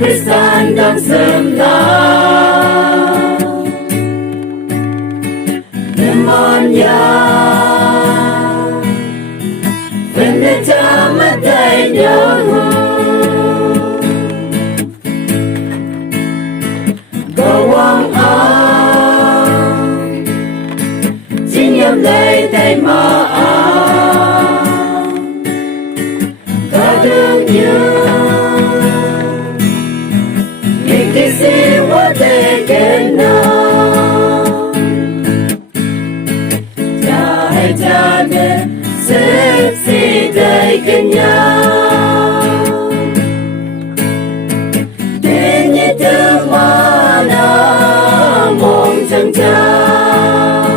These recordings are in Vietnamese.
Kristan đang sớm lao Pneumonia When the time of day nhớ Go on Chính nhầm lấy tay mà Có đường nhớ Thì xin hóa thể kênh nào Cha hay cha đến Sức gì đầy kênh nhau Đến như thương mà nó mong chẳng trao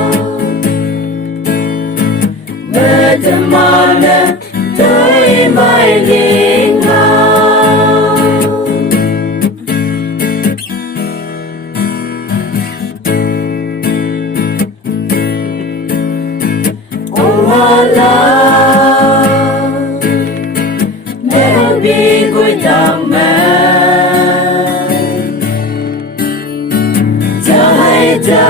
Mơ thầm mà nè Tới mai liên hào Mẹ không đi cuối tầm mẹ Cha hay cha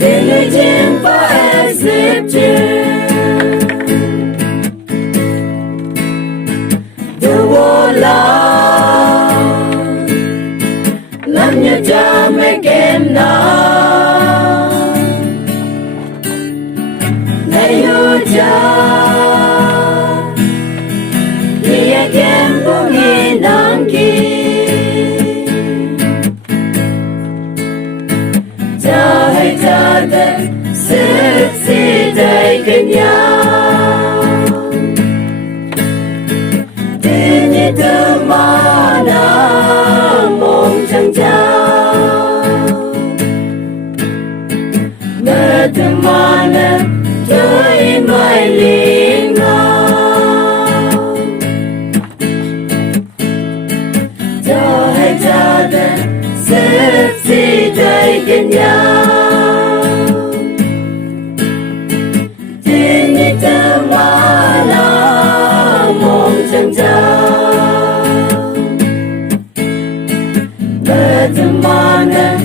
Để người chim phá em xếp trên Đưa vô lòng Làm như cha mẹ kém nào Dia kembungi nangki Cahai jatuh seksi day kenyang Ini temana mong chẳng jauh Bertemana tới mai liên ngao Cho hai cha đến xếp gì đầy kênh nhau Thì như ta mà nó mong chẳng trao Bertemana